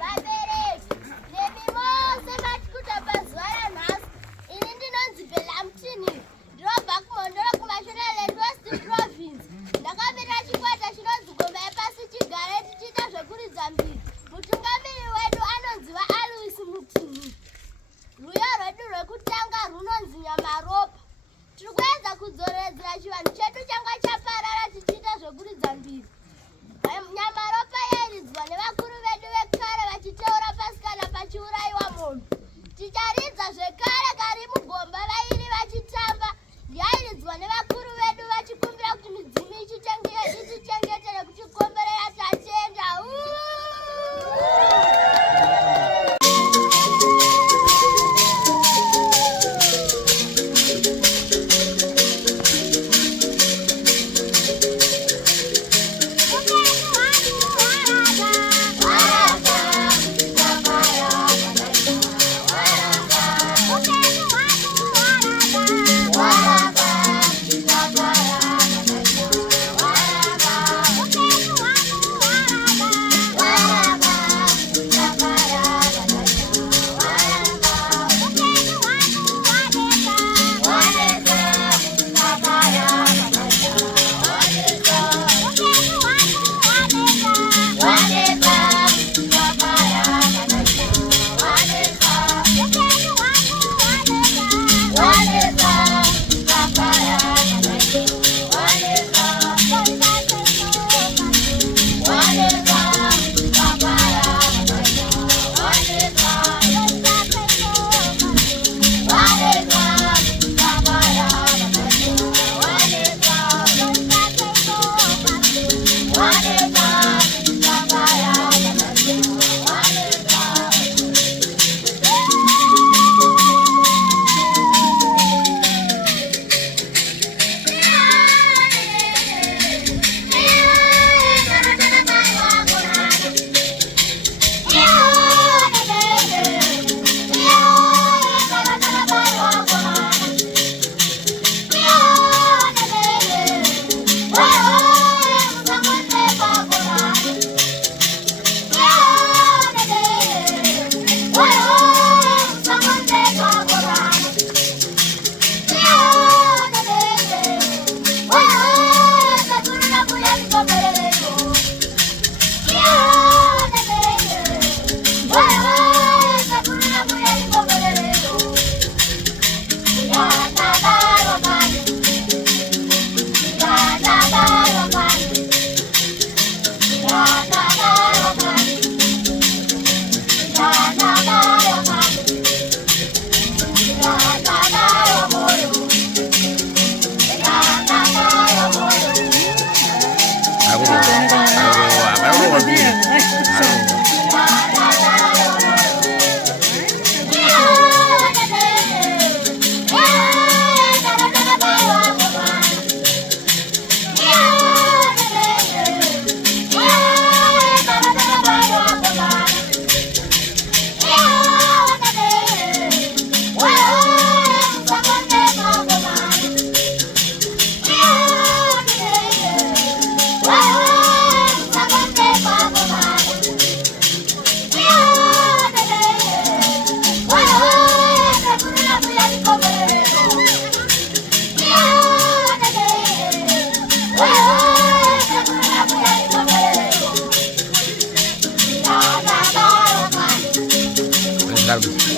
Vabereki, nemi mose matikuta pazuva ranhasi. Ini ndinonzi Bella Mutini. Ndinobva kuMhondoro kuMashonaland West Province. Ndakamirira chikwata chinonzi Ngoma Yepashi Chigare tichiita zvekuridza mbiri. Mutungamiri wedu anonziva Alois Mutini. Rwiyo rwedu rwekutanga runonzi Nyamaropa. Tiri kuedza kudzoredzera chivanhu chedu changa chaparara tichiita zvekuridza mbiri. Nyamaropa yairidzwa nevakuru vedu vekare vachiteura pasi kana pachiurayiwa munhu. Ticharidza zvekare Karimugomba vairi vachitamba. Yairidzwa nevakuru vedu vachikumbira kuti midzimu itichengetere kuchikomberera tatenda. Claro.